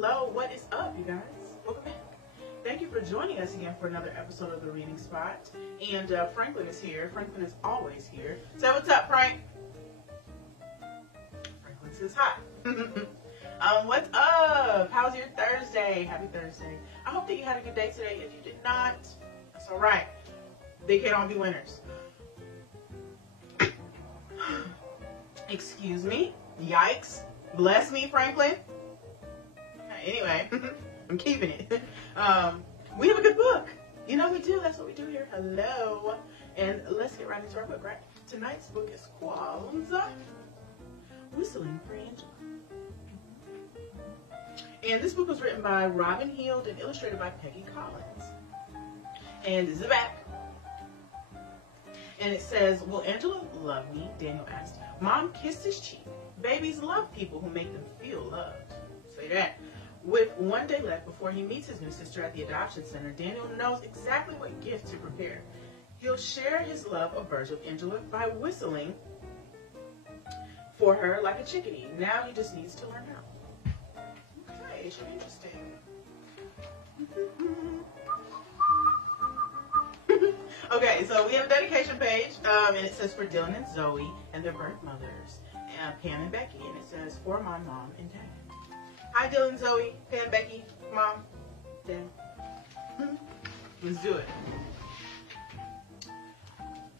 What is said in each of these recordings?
Hello, what is up, you guys? Welcome back. Thank you for joining us again for another episode of The Reading Spot. And Franklin is here. Franklin is always here. So what's up, Frank? Franklin says hi. What's up? How's your Thursday? Happy Thursday. I hope that you had a good day today. If you did not, that's all right. They can't all be winners. Excuse me. Yikes. Bless me, Franklin. Anyway, I'm keeping it. We have a good book. You know we do. That's what we do here. Hello. And let's get right into our book, right? Tonight's book is called Whistling for Angela. And this book was written by Robin Heald and illustrated by Peggy Collins. And this is the back. And it says, will Angela love me? Daniel asked. Mom kissed his cheek. Babies love people who make them feel loved. Say that. With one day left before he meets his new sister at the adoption center, Daniel knows exactly what gift to prepare. He'll share his love of birds with Angela by whistling for her like a chickadee. Now he just needs to learn how. Okay, it should be interesting. Okay, so we have a dedication page, and it says for Dylan and Zoe and their birth mothers, Pam and Becky, and it says for my mom and dad. Hi, Dylan, Zoe, Pam, Becky, Mom, Dad. Let's do it.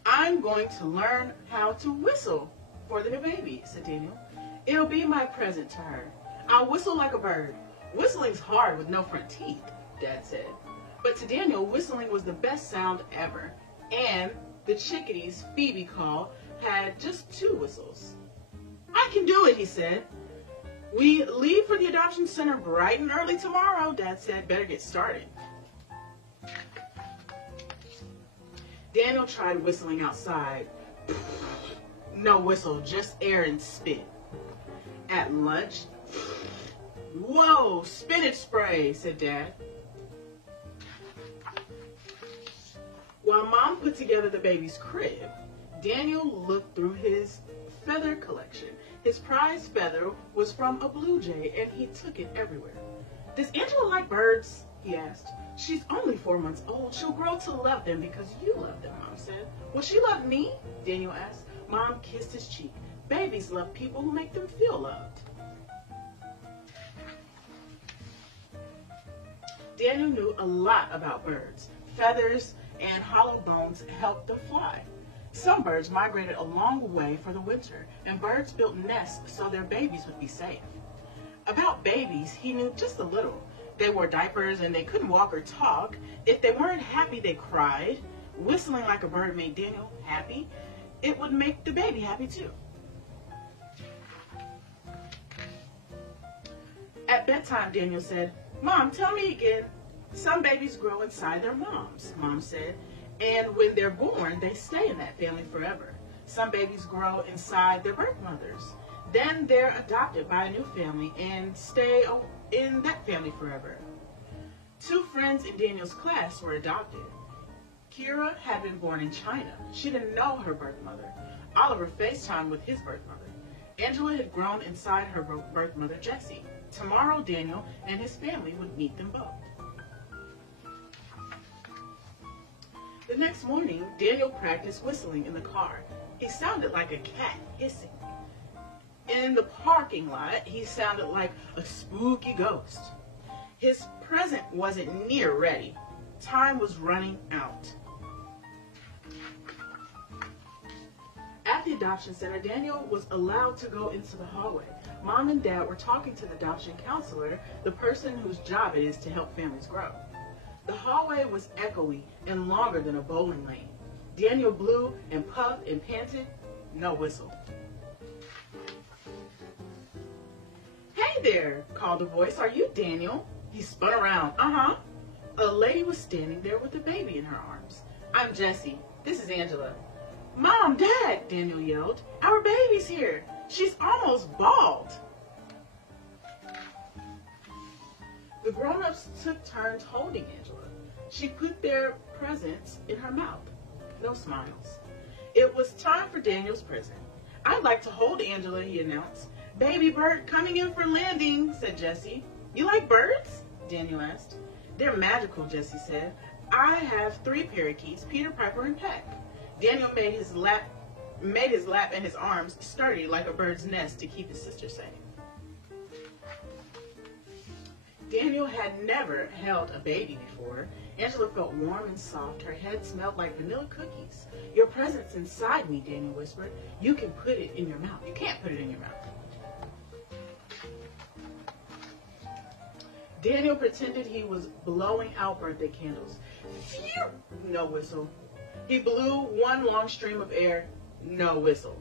I'm going to learn how to whistle for the new baby, said Daniel. It'll be my present to her. I'll whistle like a bird. Whistling's hard with no front teeth, Dad said. But to Daniel, whistling was the best sound ever. And the chickadees Phoebe called had just 2 whistles. I can do it, he said. We leave for the adoption center bright and early tomorrow, Dad said. Better get started. Daniel tried whistling outside. No whistle, just air and spit. At lunch, whoa, spinach spray, said Dad. While Mom put together the baby's crib, Daniel looked through his feather collection. His prized feather was from a blue jay, and he took it everywhere. Does Angela like birds? He asked. She's only 4 months old. She'll grow to love them because you love them, Mom said. Will she love me? Daniel asked. Mom kissed his cheek. Babies love people who make them feel loved. Daniel knew a lot about birds. Feathers and hollow bones helped them fly. Some birds migrated a long way for the winter, and birds built nests so their babies would be safe. About babies, he knew just a little. They wore diapers and they couldn't walk or talk. If they weren't happy, they cried. Whistling like a bird made Daniel happy. It would make the baby happy too. At bedtime, Daniel said, Mom, tell me again. Some babies grow inside their moms, Mom said. And when they're born, they stay in that family forever. Some babies grow inside their birth mothers. Then they're adopted by a new family and stay in that family forever. 2 friends in Daniel's class were adopted. Kira had been born in China. She didn't know her birth mother. Oliver FaceTimed with his birth mother. Angela had grown inside her birth mother, Jessie. Tomorrow, Daniel and his family would meet them both. The next morning, Daniel practiced whistling in the car. He sounded like a cat hissing. In the parking lot, he sounded like a spooky ghost. His present wasn't near ready. Time was running out. At the adoption center, Daniel was allowed to go into the hallway. Mom and Dad were talking to the adoption counselor, the person whose job it is to help families grow. The hallway was echoey and longer than a bowling lane. Daniel blew and puffed and panted. No whistle. Hey there, called a voice. Are you Daniel? He spun around. Uh-huh. A lady was standing there with a baby in her arms. I'm Jessie. This is Angela. Mom, Dad, Daniel yelled. Our baby's here. She's almost bald. The grown-ups took turns holding Angela. She put their presents in her mouth. No smiles. It was time for Daniel's present. I'd like to hold Angela, he announced. Baby bird coming in for landing, said Jessie. You like birds? Daniel asked. They're magical, Jessie said. I have 3 parakeets, Peter, Piper, and Peck. Daniel made his lap and his arms sturdy like a bird's nest to keep his sister safe. Daniel had never held a baby before. Angela felt warm and soft. Her head smelled like vanilla cookies. Your presence inside me, Daniel whispered. You can put it in your mouth. You can't put it in your mouth. Daniel pretended he was blowing out birthday candles. Phew! No whistle. He blew one long stream of air. No whistle.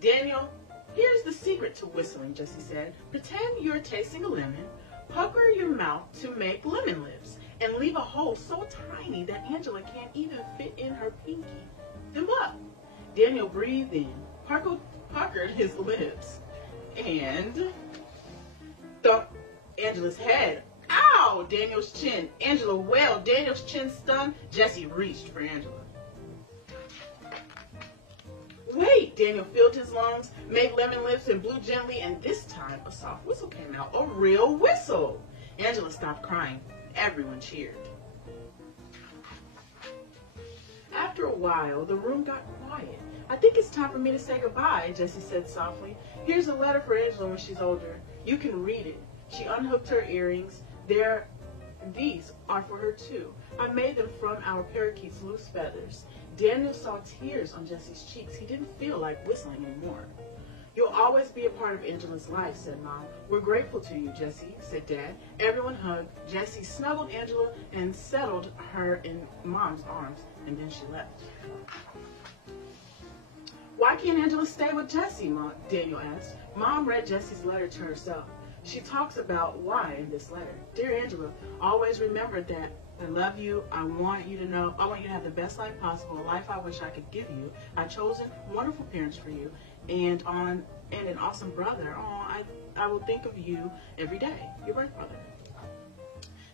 Daniel, here's the secret to whistling, Jessie said. Pretend you're tasting a lemon. Pucker your mouth to make lemon lips. And leave a hole so tiny that Angela can't even fit in her pinky. Then what? Daniel breathed in, puckered his lips, and thumped Angela's head. Ow! Daniel's chin. Angela wailed. Daniel's chin stunned. Jessie reached for Angela. Wait! Daniel filled his lungs, made lemon lips, and blew gently, and this time a soft whistle came out. A real whistle! Angela stopped crying. Everyone cheered. After a while, the room got quiet. I think it's time for me to say goodbye, Jessie said softly. Here's a letter for Angela when she's older. You can read it. She unhooked her earrings. These are for her too. I made them from our parakeet's loose feathers. Daniel saw tears on Jessie's cheeks. He didn't feel like whistling anymore. You'll always be a part of Angela's life, said Mom. We're grateful to you, Jessie, said Dad. Everyone hugged. Jessie snuggled Angela and settled her in Mom's arms, and then she left. Why can't Angela stay with Jessie, Daniel asked. Mom read Jessie's letter to herself. She talks about why in this letter. Dear Angela, always remember that I love you. I want you to have the best life possible, a life I wish I could give you. I've chosen wonderful parents for you and an awesome brother. I will think of you every day, your birth brother.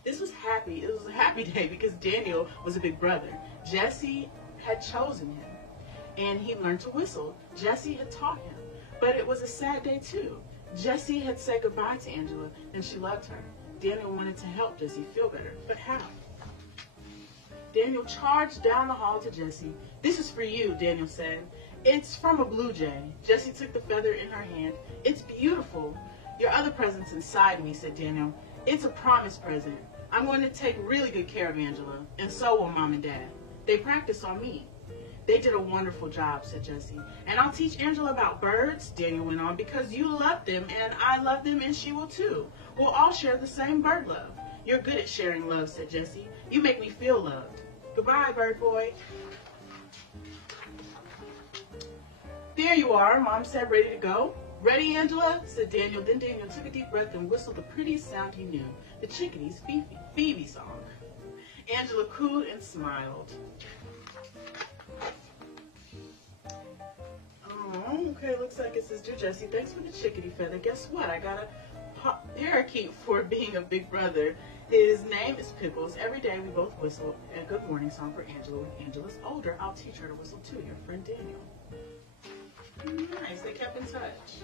This was happy. It was a happy day because Daniel was a big brother. Jessie had chosen him, and he learned to whistle. Jessie had taught him, but it was a sad day too. Jessie had said goodbye to Angela, and she loved her. Daniel wanted to help Jessie feel better, but how? Daniel charged down the hall to Jessie. This is for you, Daniel said. It's from a blue jay. Jessie took the feather in her hand. It's beautiful. Your other present's inside me, said Daniel. It's a promise present. I'm going to take really good care of Angela, and so will Mom and Dad. They practice on me. They did a wonderful job, said Jessie. And I'll teach Angela about birds, Daniel went on, because you love them, and I love them, and she will too. We'll all share the same bird love. You're good at sharing love, said Jessie. You make me feel loved. Goodbye, bird boy. There you are, Mom said, ready to go. Ready, Angela? Said Daniel. Then Daniel took a deep breath and whistled the prettiest sound he knew, the chickadee's Phoebe song. Angela cooed and smiled. Oh, okay, looks like it says, Dear Jessie, thanks for the chickadee feather. Guess what? I got a parakeet for being a big brother. His name is Pickles. Every day we both whistle a good morning song for Angela. When Angela's older, I'll teach her to whistle too. Your friend Daniel. Nice, they kept in touch.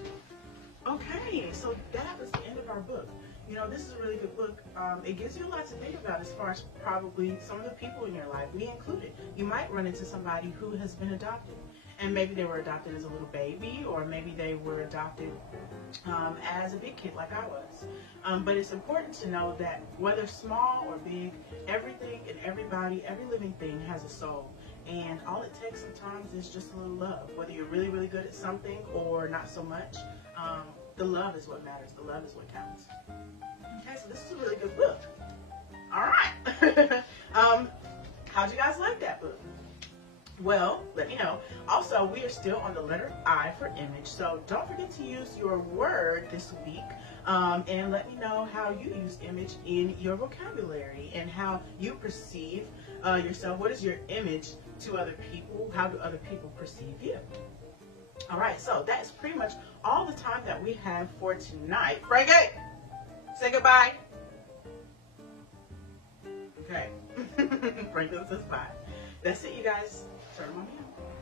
Okay, so that was the end of our book. You know, this is a really good book. It gives you a lot to think about as far as probably some of the people in your life, me included. You might run into somebody who has been adopted. And maybe they were adopted as a little baby, or maybe they were adopted as a big kid like I was. But it's important to know that whether small or big, everything and everybody, every living thing has a soul. And all it takes sometimes is just a little love. Whether you're really, really good at something or not so much, the love is what matters. The love is what counts. Okay, so this is a really good book. All right. How'd you guys like that book? Well, let me know. Also, we are still on the letter I for image, so don't forget to use your word this week, and let me know how you use image in your vocabulary and how you perceive yourself. What is your image to other people? How do other people perceive you? All right, so that is pretty much all the time that we have for tonight. Frankie, say goodbye. Okay. Franklin says bye. That's it, you guys. Turn them on me out.